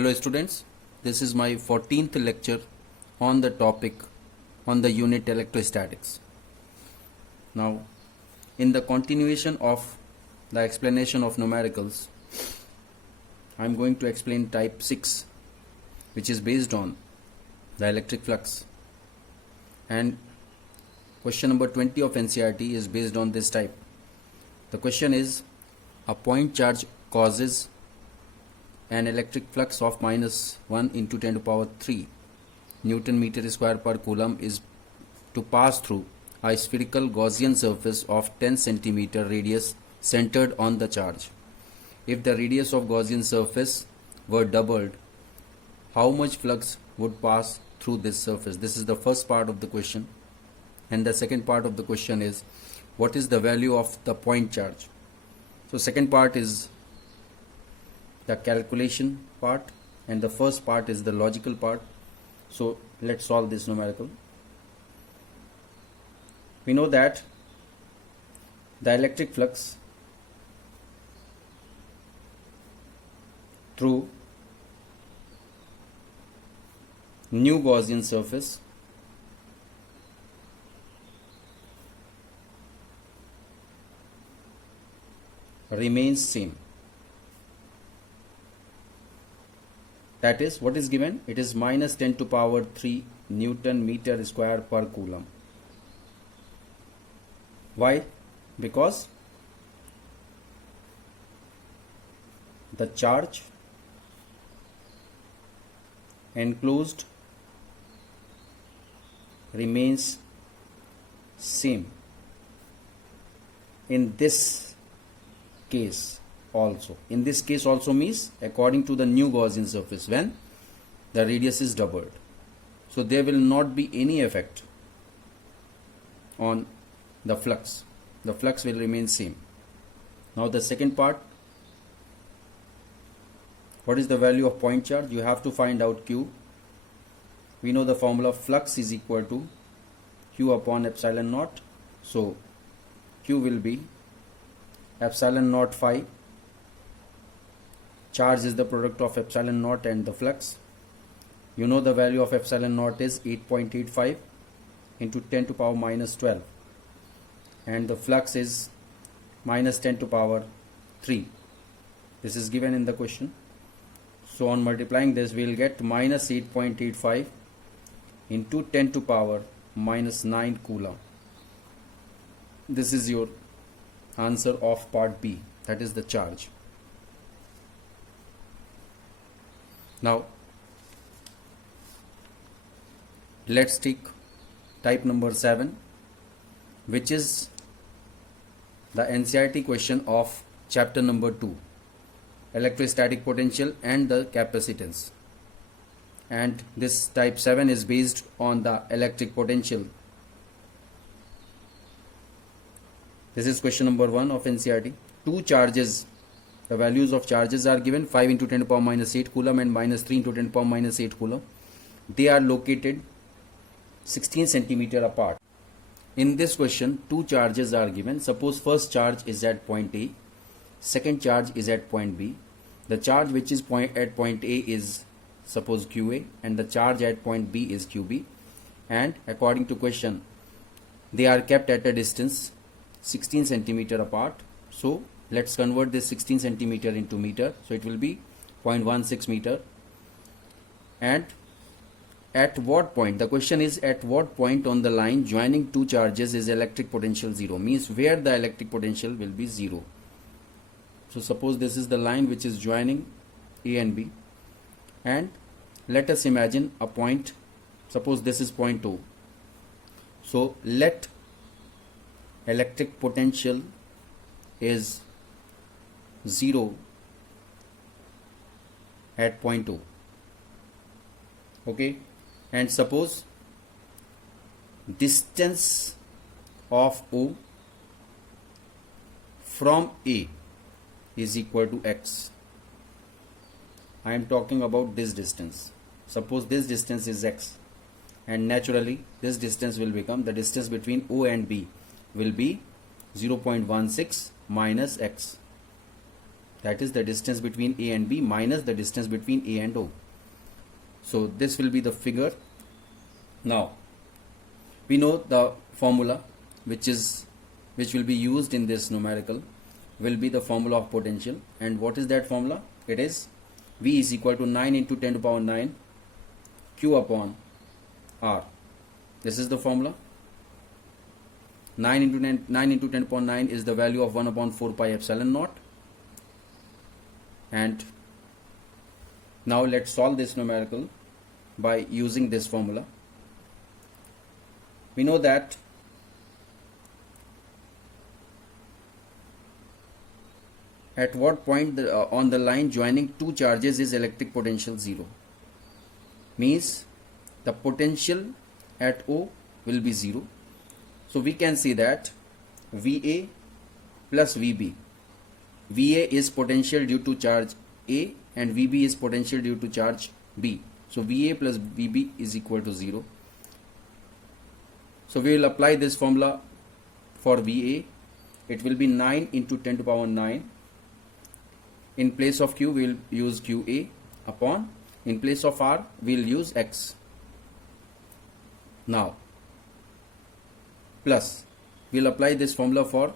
Hello students, this is my 14th lecture on the topic on the unit electrostatics. Now, in the continuation of the explanation of numericals, I am going to explain type 6, which is based on the electric flux, and question number 20 of NCERT is based on this type. The question is, a point charge causes an electric flux of minus 1 into 10 to the power 3 Newton meter square per coulomb is to pass through a spherical Gaussian surface of 10 centimeter radius centered on the charge. If the radius of Gaussian surface were doubled, how much flux would pass through this surface? This is the first part of the question. And the second part of the question is, what is the value of the point charge? So second part is the calculation part and the first part is the logical part. So let's solve this numerical. We know that the electric flux through new Gaussian surface remains same. That is, what is given? It is minus 10 to the power 3 Newton meter square per coulomb. Why? Because the charge enclosed remains same in this case also. In this case also means according to the new Gaussian surface when the radius is doubled. So there will not be any effect on the flux. The flux will remain same. Now the second part, what is the value of point charge? You have to find out Q. We know the formula, flux is equal to Q upon epsilon naught. So Q will be epsilon naught phi. Charge is the product of epsilon naught and the flux. You know the value of epsilon naught is 8.85 into 10 to the power minus 12. And the flux is minus 10 to the power 3. This is given in the question. So on multiplying this, we will get minus 8.85 into 10 to the power minus 9 coulomb. This is your answer of part B, that is the charge. Now let's take type number 7, which is the NCERT question of chapter number 2, electrostatic potential and the capacitance. And this type 7 is based on the electric potential. This is question number 1 of NCERT. Two charges, the values of charges are given, 5 into 10 to the power minus 8 coulomb and minus 3 into 10 to the power minus 8 coulomb. They are located 16 centimeter apart. In this question, two charges are given. Suppose first charge is at point A, second charge is at point B. The charge which is at point A is suppose QA and the charge at point B is QB. And according to question, they are kept at a distance 16 centimeter apart. So let's convert this 16 centimeter into meter. So it will be 0.16 meter. And at what point? The question is, at what point on the line joining two charges is electric potential 0? Means where the electric potential will be 0. So suppose this is the line which is joining A and B. And let us imagine a point. Suppose this is point O. So let electric potential is 0 at point O. Okay, and suppose distance of O from A is equal to x. I am talking about this distance. Suppose this distance is x, and naturally this distance will become, the distance between O and B will be 0.16 minus x. that is the distance between A and B minus the distance between A and O. So this will be the figure. Now we know the formula which will be used in this numerical will be the formula of potential. And what is that formula? It is V is equal to 9 into 10 to the power 9 Q upon R. This is the formula. 9 into 10 to the power 9 is the value of 1 upon 4 pi epsilon naught. And now let's solve this numerical by using this formula. We know that at what point on the line joining two charges is electric potential 0. Means the potential at O will be 0. So we can say that VA plus VB. VA is potential due to charge A and VB is potential due to charge B. So VA plus VB is equal to 0. So we will apply this formula for VA. It will be 9 into 10 to the power 9. In place of Q we will use QA upon, in place of R we will use X. Now plus we will apply this formula for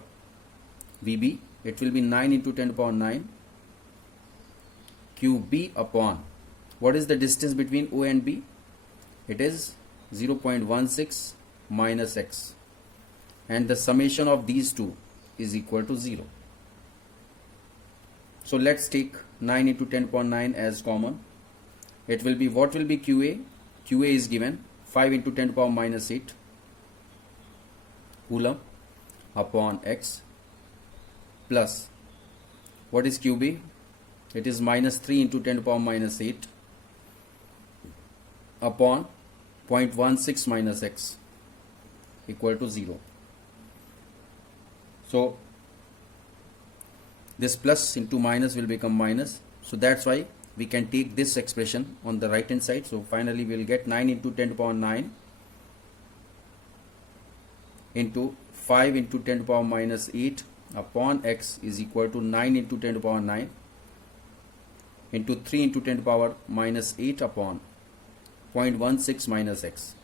VB. It will be 9 into 10 to the power 9 QB upon, what is the distance between O and B? It is 0.16 minus X, and the summation of these two is equal to 0. So let's take 9 into 10 to the power 9 as common. It will be, what will be QA? QA is given 5 into 10 to the power minus 8 Coulomb upon X, plus what is QB? It is minus 3 into 10 to the power minus 8 upon 0.16 minus X equal to 0. So this plus into minus will become minus. So that's why we can take this expression on the right hand side. So finally we will get 9 into 10 to the power 9 into 5 into 10 to the power minus 8 upon X is equal to 9 into 10 to the power 9 into 3 into 10 to the power minus 8 upon 0.16 minus X.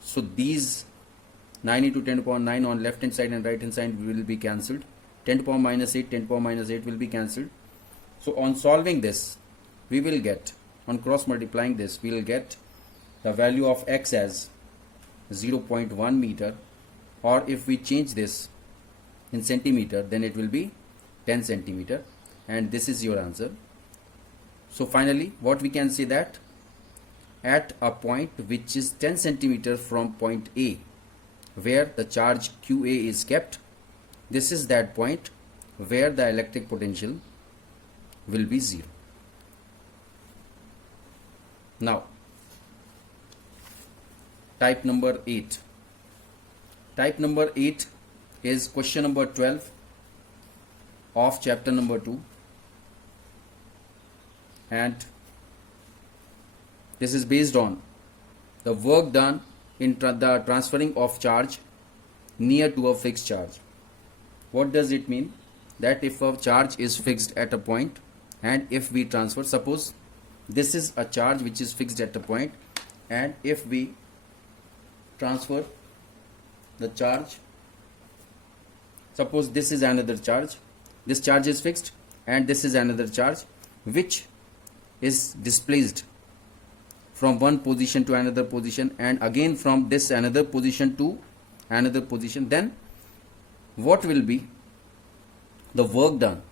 So these 9 into 10 to the power 9 on left hand side and right hand side will be cancelled. 10 to the power minus 8, 10 to the power minus 8 will be cancelled. So on solving this, we will get, on cross multiplying this, we will get the value of X as 0.1 meter, or if we change this in centimeter, then it will be 10 centimeter, and this is your answer. So finally, what we can say that at a point which is 10 centimeter from point A, where the charge QA is kept, this is that point where the electric potential will be 0. Now type number 8. Type number 8 is question number 12 of chapter number 2, and this is based on the work done in the transferring of charge near to a fixed charge. What does it mean? That if a charge is fixed at a point and if we transfer, suppose this is a charge which is fixed at a point, and if we transfer the charge, suppose this is another charge, this charge is fixed and this is another charge which is displaced from one position to another position and again from this another position to another position, then what will be the work done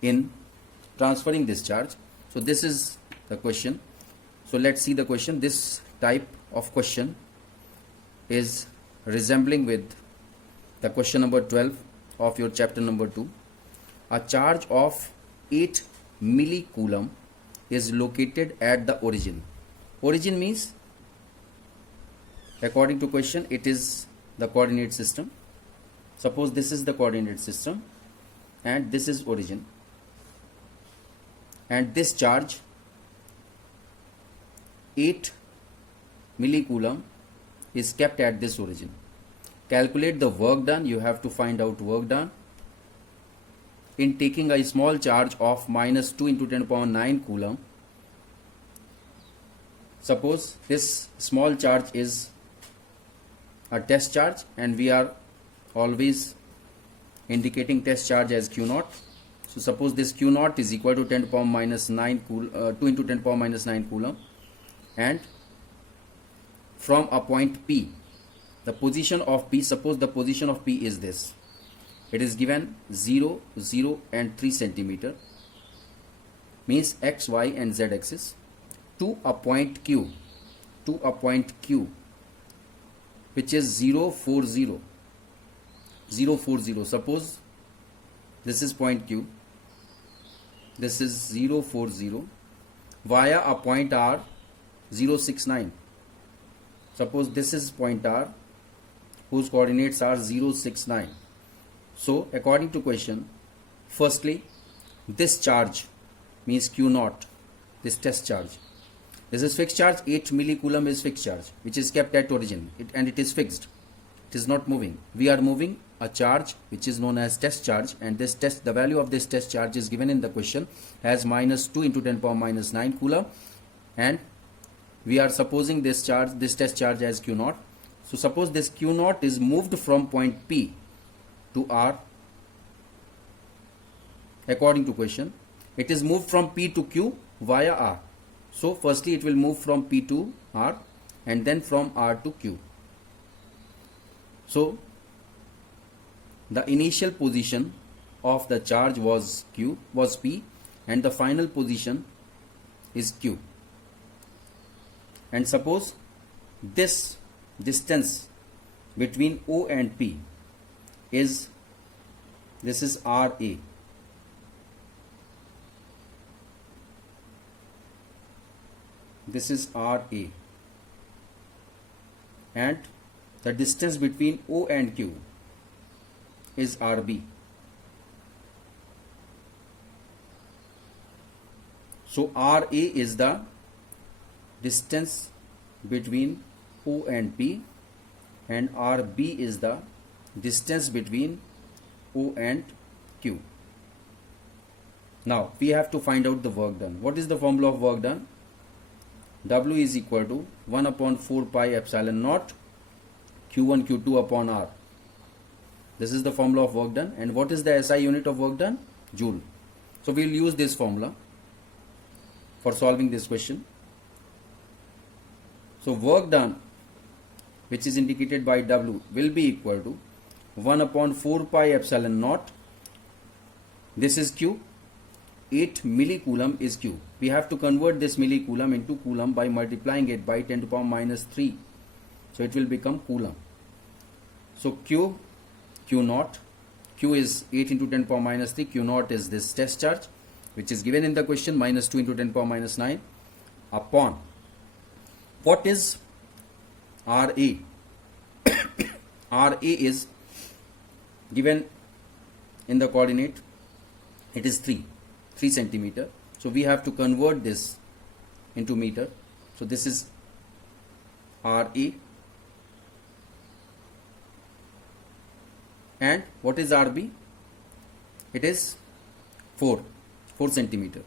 in transferring this charge? So this is the question. So let's see the question. This type of question is resembling with the question number 12 of your chapter number 2. A charge of 8 millicoulomb is located at the origin. Origin means, according to question, it is the coordinate system. Suppose this is the coordinate system and this is origin, and this charge 8 millicoulomb is kept at this origin. Calculate the work done. You have to find out work done in taking a small charge of minus 2 into 10 power 9 coulomb. Suppose this small charge is a test charge, and we are always indicating test charge as Q naught. So suppose this Q naught is equal to 10 to the power minus 9 2 into 10 to the power minus 9 coulomb, and from a point P, the position of P, suppose the position of P is this. It is given 0, 0 and 3 centimeter, means X, Y and Z axis, to a point Q, which is 0, 4, 0. Suppose this is point Q, this is 0, 4, 0, via a point R, 0, 6, 9. Suppose this is point R, whose coordinates are 0, 6, 9. So according to question, firstly, this charge means Q naught, this test charge. This is fixed charge. 8 millicoulomb is fixed charge, which is kept at origin, and it is fixed. It is not moving. We are moving a charge which is known as test charge, and this test, the value of this test charge is given in the question as minus 2 into 10 power minus 9 coulomb, and we are supposing this charge, this test charge as Q naught. So suppose this Q naught is moved from point P to R. According to question, it is moved from P to Q via R. So firstly it will move from P to R and then from R to Q. So the initial position of the charge was P, and the final position is Q. And suppose this distance between O and P is, this is RA. This is RA, and the distance between O and Q is RB. So RA is the distance between O and P, and RB is the distance between O and Q. Now we have to find out the work done. What is the formula of work done? W is equal to 1 upon 4 pi epsilon naught Q1 Q2 upon R. This is the formula of work done. And what is the SI unit of work done? Joule. So we will use this formula for solving this question. So work done, which is indicated by W, will be equal to 1 upon 4 pi epsilon naught. This is Q. 8 millicoulomb is Q. We have to convert this millicoulomb into coulomb by multiplying it by 10 to the power minus 3. So it will become coulomb. So Q naught, Q is 8 into 10 to the power minus 3. Q naught is this test charge, which is given in the question, minus 2 into 10 to the power minus 9, upon, what is RA? RA is given in the coordinate, it is 3 centimeter. So we have to convert this into meter. So this is RA, and what is RB? It is 4 centimeter.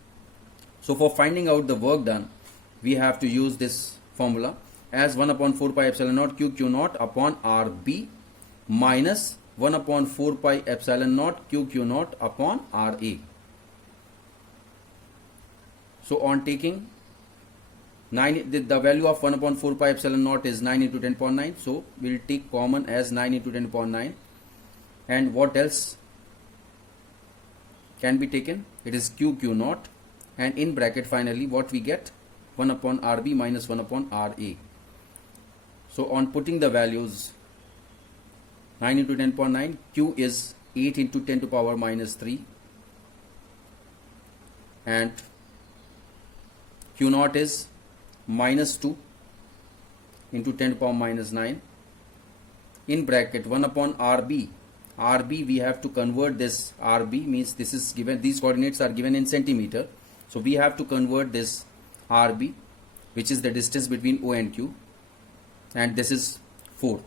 So for finding out the work done, we have to use this formula as 1 upon 4 pi epsilon naught Q naught upon RB minus 1 upon 4 pi epsilon naught Q naught upon RA. So on taking 9, the value of 1 upon 4 pi epsilon naught is 9 into 10 power 9. So we will take common as 9 into 10 power 9. And what else can be taken? It is Q naught, and in bracket finally what we get? 1 upon RB minus 1 upon RA. So on putting the values, 9 into 10 power 9, Q is 8 into 10 to power minus 3, and Q naught is minus 2 into 10 to power minus 9. In bracket 1 upon RB. RB, we have to convert this. RB means this is given, these coordinates are given in centimeter. So we have to convert this RB, which is the distance between O and Q, and this is 4.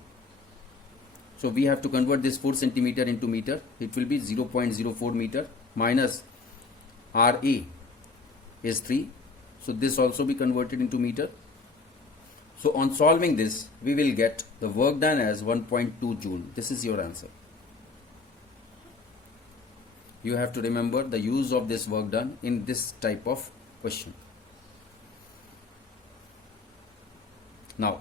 So we have to convert this 4 centimeter into meter. It will be 0.04 meter. minus RA is 3. So this also be converted into meter. So on solving this, we will get the work done as 1.2 joule. This is your answer. You have to remember the use of this work done in this type of question. Now,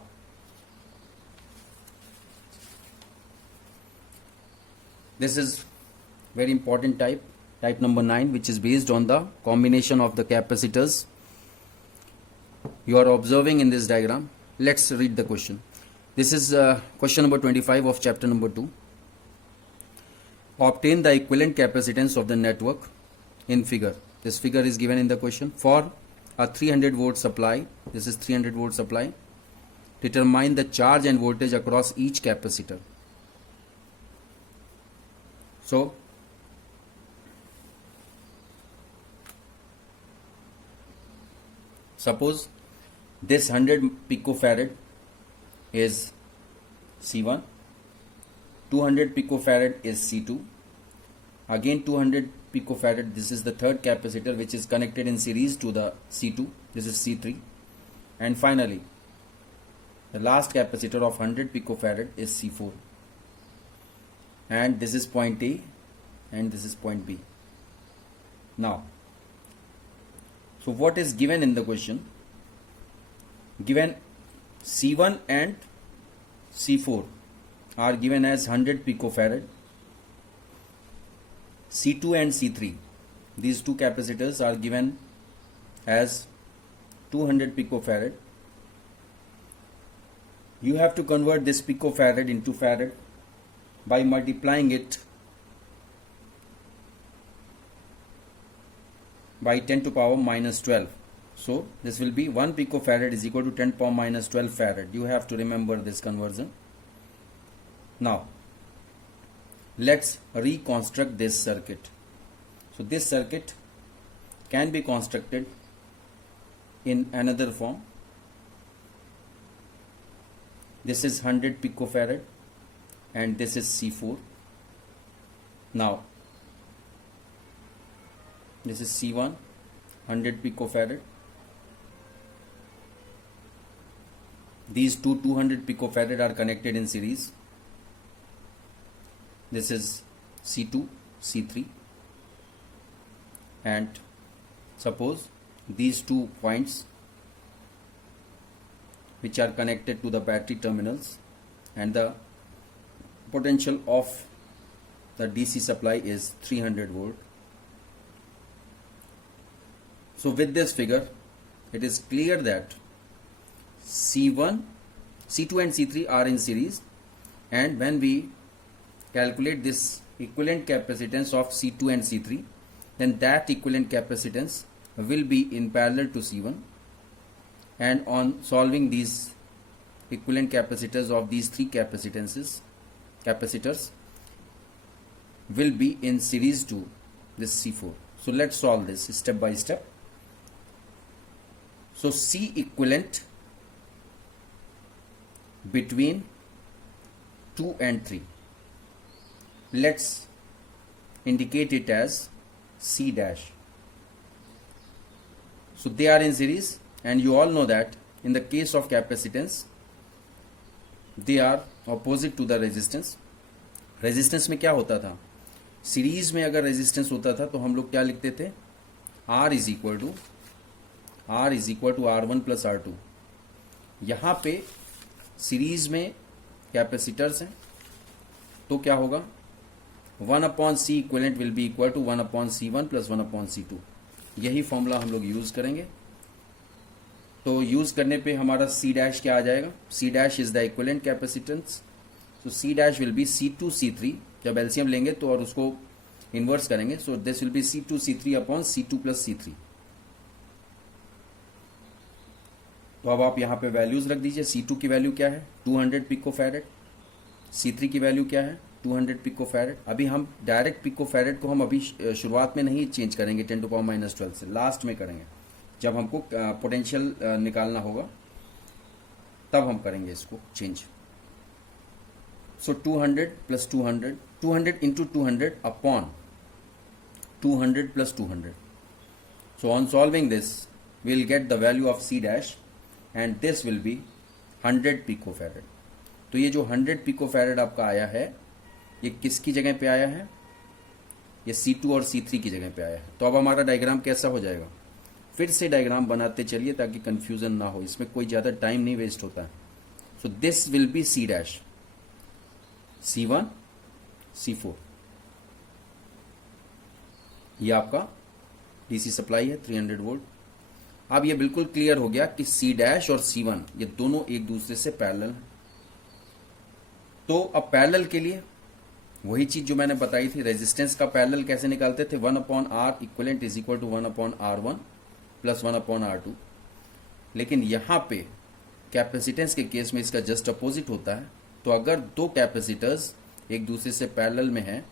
this is very important type number 9, which is based on the combination of the capacitors you are observing in this diagram. Let's read the question. This is question number 25 of chapter number 2. Obtain the equivalent capacitance of the network in figure. This figure is given in the question for a 300 volt supply. This is 300 volt supply. Determine the charge and voltage across each capacitor. So, suppose this 100 picofarad is C1, 200 picofarad is C2, again 200 picofarad, this is the third capacitor which is connected in series to the C2, this is C3, and finally the last capacitor of 100 picofarad is C4, and this is point A and this is point B. Now, so what is given in the question? Given C1 and C4 are given as 100 picofarad, C2 and C3, these two capacitors are given as 200 picofarad. You have to convert this picofarad into farad by multiplying it by 10 to power minus 12. So this will be 1 picofarad is equal to 10 power minus 12 farad. You have to remember this conversion. Now let's reconstruct this circuit. So this circuit can be constructed in another form. This is 100 picofarad and this is C4. Now this is C1, 100 picofarad. These two 200 picofarad are connected in series. This is C2, C3, and suppose these 2 points which are connected to the battery terminals, and the potential of the DC supply is 300 volt. So with this figure, it is clear that C1, C2 and C3 are in series, and when we calculate this equivalent capacitance of C2 and C3, then that equivalent capacitance will be in parallel to C1, and on solving these equivalent capacitors of these 3 capacitors will be in series to this C4. So let's solve this step by step. So C equivalent between 2 and 3, let's indicate it as C dash. So they are in series, and you all know that in the case of capacitance they are opposite to the resistance. Resistance में क्या होता था? Series में अगर resistance होता था तो हम लोग क्या लिखते थे? R is equal to R1 plus R2. यहाँ पे सीरीज में कैपेसिटर्स हैं तो क्या होगा? 1/C equivalent will be equal to 1/C1 plus 1/C2. यही फॉर्मूला हम लोग यूज करेंगे. तो यूज करने पे हमारा C डैश क्या आ जाएगा? C dash is the equivalent capacitance. तो C dash will be C2 C3. जब एलसीएम लेंगे तो और उसको इन्वर्स करेंगे, so this will be C2 C3 upon C2 plus C3. तो अब आप यहाँ पे वैल्यूज रख दीजिए. C2 की वैल्यू क्या है? 200 पिकोफैरेड. C3 की वैल्यू क्या है? 200 पिकोफैरेड. अभी हम डायरेक्ट पिकोफैरेड को हम अभी शुरुआत में नहीं चेंज करेंगे 10 टू पावर माइनस 12 से, लास्ट में करेंगे जब हमको पोटेंशियल निकालना होगा, तब हम करेंगे इसको change. So 200 plus 200 into 200 upon 200 plus 200. So on solving this, we'll get the value of C dash and this will be 100 picofarad. तो ये जो 100 picofarad आपका आया है, ये किसकी जगह पे आया है? ये C2 और C3 की जगह पे आया है. तो अब हमारा डायग्राम कैसा हो जाएगा? फिर से डायग्राम बनाते चलिए ताकि कंफ्यूजन ना हो, इसमें कोई ज़्यादा टाइम नहीं वेस्ट होता है. So this will be C dash, C1, C4. ये आपका डीसी सप्लाई है 300 वोल्ट. अब ये बिल्कुल क्लियर हो गया कि C डैश और C1 ये दोनों एक दूसरे से पैरेलल हैं. तो अब पैरेलल के लिए वही चीज जो मैंने बताई थी, रेजिस्टेंस का पैरेलल कैसे निकालते थे, 1/R equivalent is equal to 1/R1 plus 1/R2. लेकिन यहां पे कैपेसिटेंस के केस में इसका जस्ट अपोजिट होता है. तो अगर दो कैपेसिटर्स एक दूसरे से पैरेलल में हैं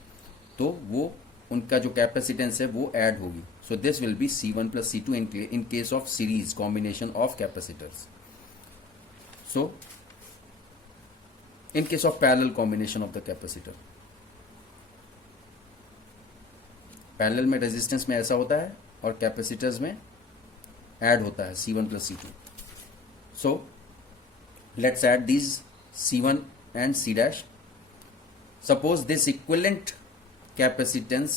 तो वो उनका जो कैपेसिटेंस है वो ऐड होगी. So this will be C1 plus C2 in case of series combination of capacitors. So in case of parallel combination of the capacitor, parallel में रेजिस्टेंस में ऐसा होता है और कैपेसिटर्स में ऐड होता है C1 plus C2. So let's add these C1 and C dash. Suppose this equivalent capacitance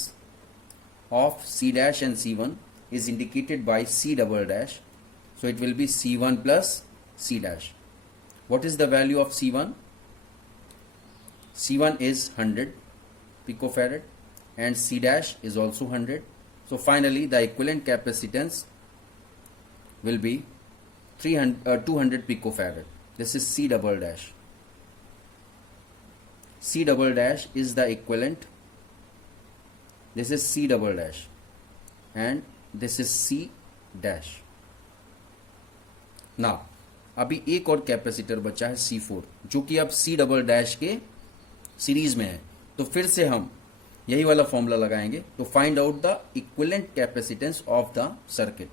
of C dash and C1 is indicated by C double dash. So it will be C1 plus C dash. What is the value of C1? C1 is 100 picofarad and C dash is also 100. So finally the equivalent capacitance will be 200 picofarad. This is C double dash. C double dash is the equivalent. This is C double dash and this is C dash. Now अभी एक और capacitor बचा है C4 जो कि अब C double dash के series में है. तो फिर से हम यही वाला फॉर्मूला लगाएंगे तो find out the equivalent capacitance of the circuit.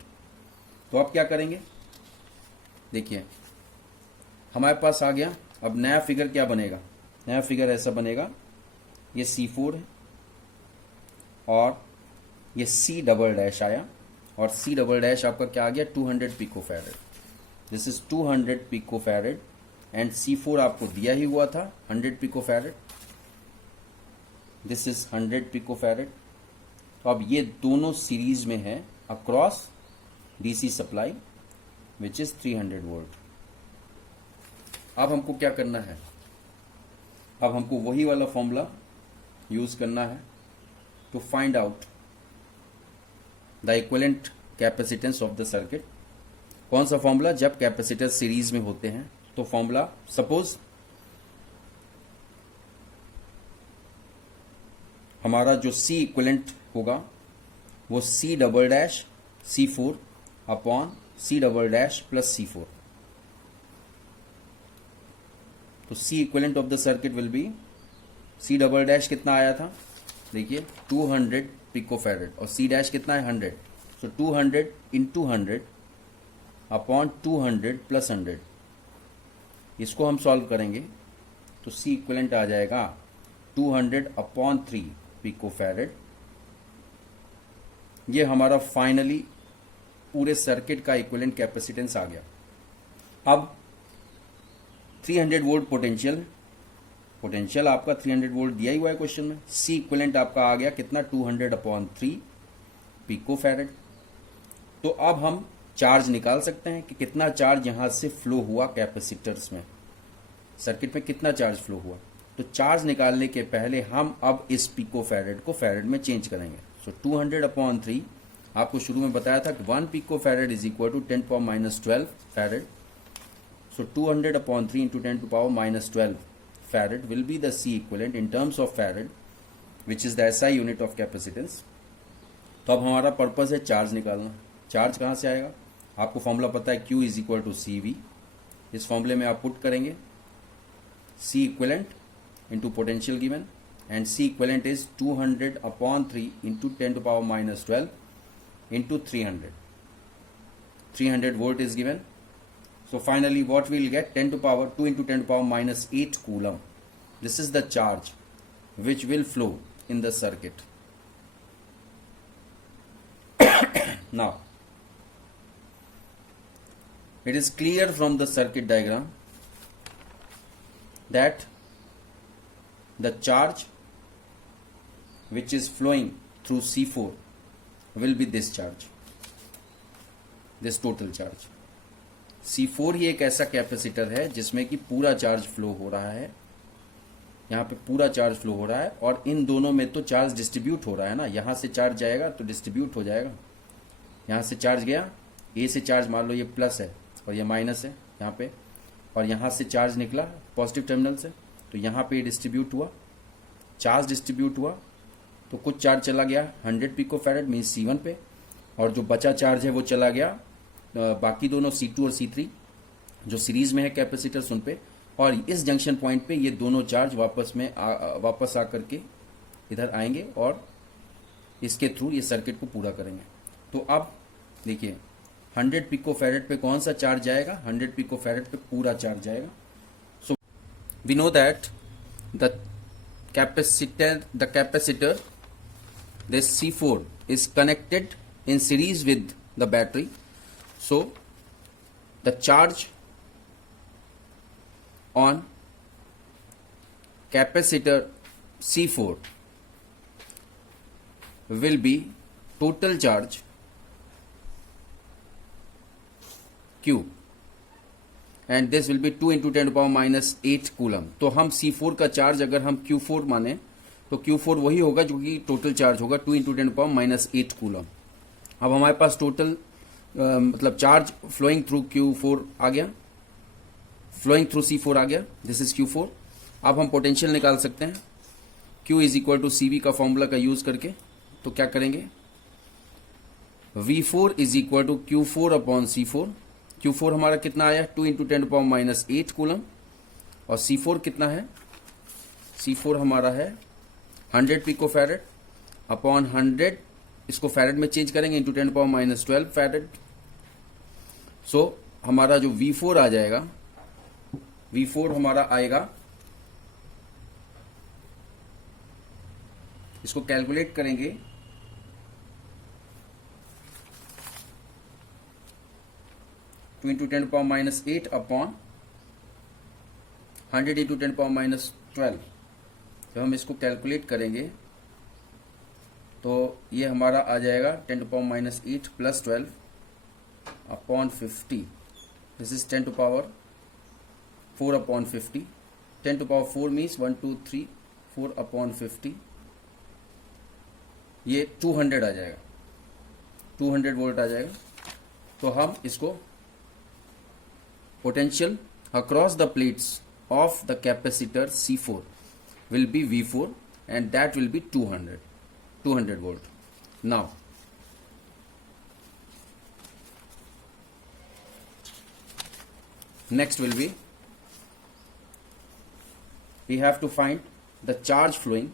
तो आप क्या करेंगे, देखिए हमारे पास आ गया. अब नया फिगर क्या बनेगा, नया फिगर ऐसा बनेगा, ये C4 है और ये C डबल डैश आया और C डबल डैश आपका क्या आ गया 200 picofarad. This is 200 picofarad and C4 आपको दिया ही हुआ था 100 पिकोफैरेड. This is 100 picofarad. तो अब ये दोनों सीरीज में है across DC supply which is 300 volt. अब हमको क्या करना है, अब हमको वही वाला फॉर्मूला यूज करना है to find out the equivalent capacitance of the circuit. कौन सा फॉर्मूला, जब कैपेसिटर सीरीज में होते हैं तो फॉर्मूला, सपोज हमारा जो C इक्विवेलेंट होगा वो C double dash C4 upon C double dash plus C4. तो C equivalent of the circuit will be C double dash कितना आया था, देखिए 200 पिकोफैरेड और C डैश कितना है 100. सो 200 इंटू 100 अपॉन 200 प्लस 100. इसको हम सॉल्व करेंगे तो C इक्विवेलेंट आ जाएगा 200 अपॉन 3 पिकोफैरेड. ये हमारा फाइनली पूरे सर्किट का इक्विवेलेंट कैपेसिटेंस आ गया. अब 300 वोल्ट पोटेंशियल आपका 300 वोल्ट दिया ही हुआ है क्वेश्चन में. C इक्विवेलेंट आपका आ गया कितना 200 अपॉन 3 पिकोफैरेड. तो अब हम चार्ज निकाल सकते हैं कि कितना चार्ज यहां से फ्लो हुआ कैपेसिटर्स में, सर्किट में कितना चार्ज फ्लो हुआ. तो चार्ज निकालने के पहले हम अब इस पिकोफैरेड को फैरेड में चेंज करेंगे. सो 200 अपॉन 3 आपको शुरू में बताया था कि 1 picofarad is equal to 10⁻12 farad. So 200 upon 3 into 10 to the power minus 12 farad will be the C equivalent in terms of farad, which is the SI unit of capacitance. तो अब हमारा पर्पस है चार्ज निकालना. Charge कहाँ से आएगा, आपको formula पता है Q is equal to CV. इस फॉर्मूले में आप पुट करेंगे C equivalent into potential given and C equivalent is 200 upon 3 into 10 to power minus 12 into 300 volt is given. So finally what we will get, 10 to power 2 into 10 to power minus 8 coulomb. This is the charge which will flow in the circuit. Now it is clear from the circuit diagram that the charge which is flowing through C4 will be this charge, this total charge. C4 ही एक ऐसा capacitor है जिसमें कि पूरा charge flow हो रहा है, यहाँ पे पूरा चार्ज फ्लो हो रहा है, और इन दोनों में तो चार्ज डिस्ट्रीब्यूट हो रहा है ना, यहाँ से चार्ज जाएगा तो डिस्ट्रीब्यूट हो जाएगा, यहाँ से चार्ज गया, ए से चार्ज मान लो ये प्लस है और ये माइनस है यहाँ पे, और यहाँ से चार्ज निकला पॉजिटिव टर्मिनल से, तो यहाँ पे डिस्ट्रीब्यूट हुआ, चार्ज डिस्ट्रीब्यूट हुआ, तो कुछ चार्ज चला गया 100 पिकोफैरेड मीन्स C1 पे, और जो बचा चार्ज है वो चला गया बाकी दोनों C2 और C3 जो सीरीज में है कैपेसिटर्स उन पे, और इस जंक्शन पॉइंट पे ये दोनों चार्ज वापस आकर के इधर आएंगे और इसके थ्रू ये सर्किट को पूरा करेंगे। तो अब देखिए 100 पिकोफैरेड पे कौन सा चार्ज जाएगा, 100 पिकोफैरेड पे पूरा चार्ज जाएगा। So we know that the capacitor this C4 is connected in series with the battery, so the charge on capacitor C4 will be total charge Q, and this will be 2 into 10 to the power minus 8 coulomb. तो हम C4 का charge अगर हम Q4 माने तो Q4 वही होगा जो कि टोटल चार्ज होगा 2 into 10 to the power minus 8 coulomb. अब हमारे पास टोटल मतलब चार्ज फ्लोइंग थ्रू Q4 आ गया, फ्लोइंग थ्रू C4 आ गया, दिस इज Q4। अब हम पोटेंशियल निकाल सकते हैं Q is equal to CV का फॉर्मूला का यूज करके। तो क्या करेंगे, V4 is equal to Q4 upon C4। Q4 हमारा कितना आया 2 into 10 to the power minus 8 coulomb, और C4 कितना है, C4 हमारा है 100 पिकोफैरेड अपॉन 100, इसको फैरेड में चेंज करेंगे into 10 to the power minus 12 farad. So हमारा जो V4 आ जाएगा, V4 हमारा आएगा, इसको कैलकुलेट करेंगे 2 into 10 to the power minus 8 upon 100 into 10 to the power minus 12। जब हम इसको कैलकुलेट करेंगे तो ये हमारा आ जाएगा 10 to the power minus 8 plus 12 upon 50, this is 10 to the power 4 upon 50, 10 to the power 4 means 1 2 3 4 upon 50, ये 200 आ जाएगा, 200 वोल्ट आ जाएगा। तो हम इसको potential across the plates of the capacitor C4 will be V4 and that will be 200 volt. Now next will be, we have to find the charge flowing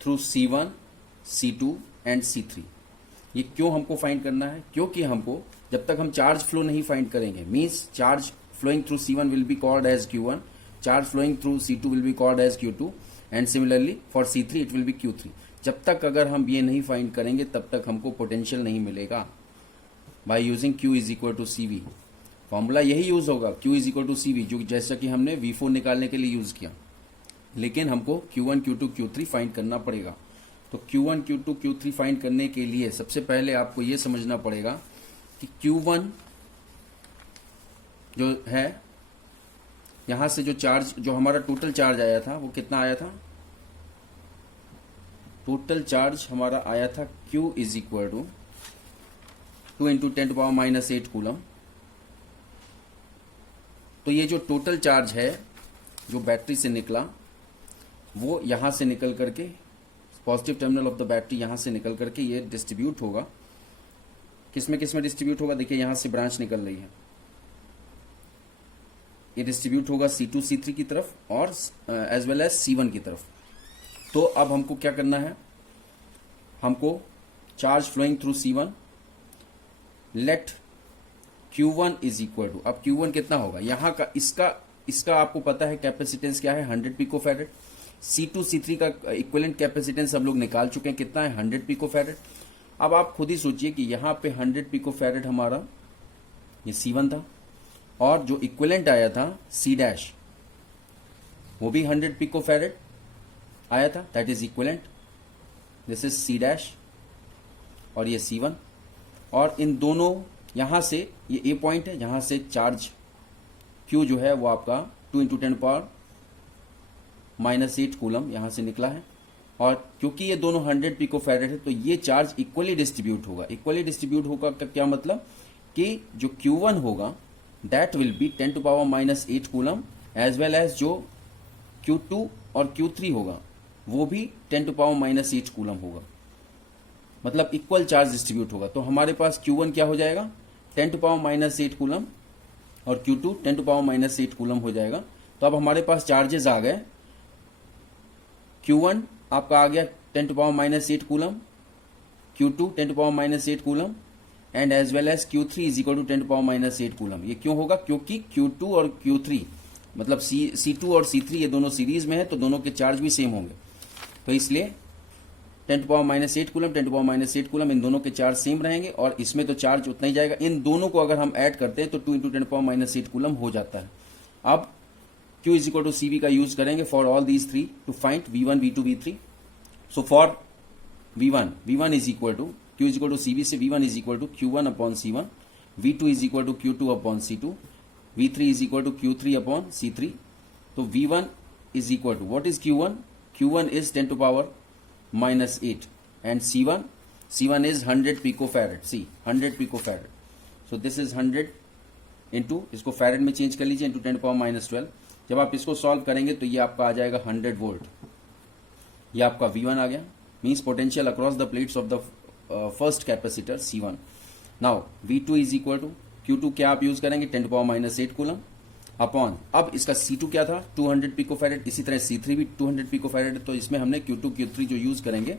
through C1, C2 and C3। ये क्यों हमको find करना है, क्योंकि हमको जब तक हम चार्ज फ्लो नहीं फाइंड करेंगे, means charge flowing through C1 will be called as Q1, charge flowing through C2 will be called as Q2 and similarly for C3 it will be Q3। जब तक अगर हम ये नहीं फाइंड करेंगे तब तक हमको पोटेंशियल नहीं मिलेगा by using Q is equal to CV। Formula यही यूज होगा Q is equal to CV, जो जैसा कि हमने V4 निकालने के लिए यूज किया, लेकिन हमको Q1 Q2 Q3 फाइंड करना पड़ेगा। तो Q1 Q2 Q3 फाइंड करने के लिए सबसे पहले आपको ये समझना पड़ेगा कि Q1 जो है, यहां से जो चार्ज, जो हमारा टोटल चार्ज आया था वो कितना आया था, टोटल चार्ज हमारा आया था Q is equal to 2 into 10 to the power minus 8 coulomb. तो ये जो टोटल चार्ज है जो बैटरी से निकला वो यहां से निकल करके positive terminal of the battery यहां से निकल करके ये डिस्ट्रीब्यूट होगा, किसमें डिस्ट्रीब्यूट होगा, देखिए यहां से ब्रांच निकल रही है, ये डिस्ट्रीब्यूट होगा C2 C3 की तरफ और एज वेल एज C1 की तरफ। तो अब हमको क्या करना है, हमको charge flowing through C1 let Q1 is equal to, अब Q1 कितना होगा, यहाँ का इसका आपको पता है कैपेसिटेंस क्या है 100 पिकोफैरेड, C2 C3 का इक्विवेलेंट कैपेसिटेंस हम लोग निकाल चुके हैं, कितना है 100 पिकोफैरेड। अब आप खुद ही सोचिए कि यहाँ पे 100 पिकोफैरेड हमारा ये C1 था, और जो इक्विवेलेंट आया था C डैश वो भी 100 पिकोफैरेड आया था, that is equivalent, this is C dash और ये C1। और इन दोनों यहां से ये A पॉइंट है, यहां से चार्ज Q जो है वो आपका 2 × 10⁻⁻8 कूलम यहां से निकला है। और क्योंकि ये दोनों 100 पिकोफैरेड है तो ये चार्ज इक्वली डिस्ट्रीब्यूट होगा। इक्वली डिस्ट्रीब्यूट होगा का क्या मतलब कि जो Q1 होगा that will be 10⁻⁻8 coulomb, as well as जो Q2 और Q3 होगा वो भी 10⁻⁻8 कूलम होगा, मतलब इक्वल चार्ज डिस्ट्रीब्यूट होगा। तो हमारे पास Q1 क्या हो जाएगा 10⁻⁻8 कूलम और Q2 10⁻⁻8 कूलम हो जाएगा। तो अब हमारे पास चार्जेस आ गए, Q1 आपका आ गया 10⁻⁻8 coulomb, Q2 10⁻⁻8 coulomb and as well as Q3 is equal to 10⁻⁻8 coulomb. ये क्यों होगा? क्योंकि Q2 और Q3 मतलब C2 और C3 ये दोनों सीरीज में है तो दोनों के चार्ज भी सेम होंगे, तो इसलिए 10⁻⁸ कूलम 10⁻⁸ कूलम इन दोनों के चार्ज सेम रहेंगे और इसमें तो चार्ज उतना ही जाएगा। इन दोनों को अगर हम ऐड करते हैं तो 2 × 10⁻⁸ कूलम हो जाता है। अब Q is equal to CV का यूज करेंगे for all these three to find V1 V2 V3। So for V1 is equal to Q is equal to CV से V1 is equal to Q1 upon C1, V2 is equal to Q2 upon C2, V3 is equal to Q3 upon C3। तो V1 is equal to what is Q1? Q1 is 10⁻⁻8 and C1 is 100 picofarad, see 100 picofarad, so this is 100 into इसको farad में change कर लीजिए into 10⁻⁻12। जब आप इसको solve करेंगे तो ये आपका आ जाएगा 100 वोल्ट। ये आपका V1 आ गया, means potential across the plates of the first capacitor C1। Now V2 is equal to Q2 क्या आप यूज करेंगे 10⁻⁸ कूलम अपॉन, अब इसका C2 क्या था 200 पिकोफैरेड, इसी तरह C3 भी 200 पिकोफैरेड, तो इसमें हमने Q2 Q3 जो यूज करेंगे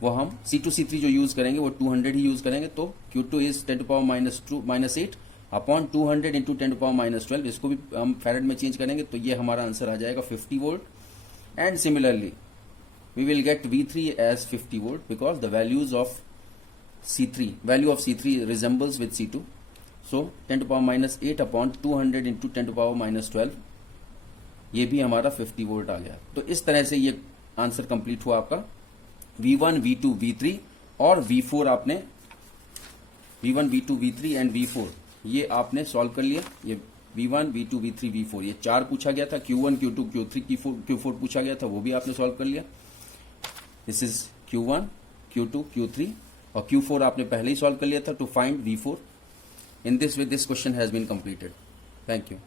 वो हम C2 C3 जो यूज करेंगे वो 200 ही यूज करेंगे। तो Q2 इज 10⁻⁻8 अपॉन 200 इंटू 10⁻⁻12, इसको भी हम फैरेड में चेंज करेंगे तो ये हमारा आंसर आ जाएगा 50 volt. And similarly we will get V3 as 50 volt because the values of C3 resembles with C2। So 10⁻⁸ upon 200 into 10⁻⁻12 ये भी हमारा 50 वोल्ट आ गया। तो इस तरह से ये आंसर कंप्लीट हुआ आपका V1 V2 V3 और V4 आपने V1 V2 V3 and V4 ये आपने सॉल्व कर लिया। ये V1 V2 V3 V4 ये 4 पूछा गया था, Q1 Q2 Q3 Q4 पूछा गया था, वो भी आपने सॉल्व कर लिया। This is Q1 Q2 Q3 और Q4 आपने पहले ही सॉल्व कर लिया था to find V4। In this way this question has been completed. Thank you.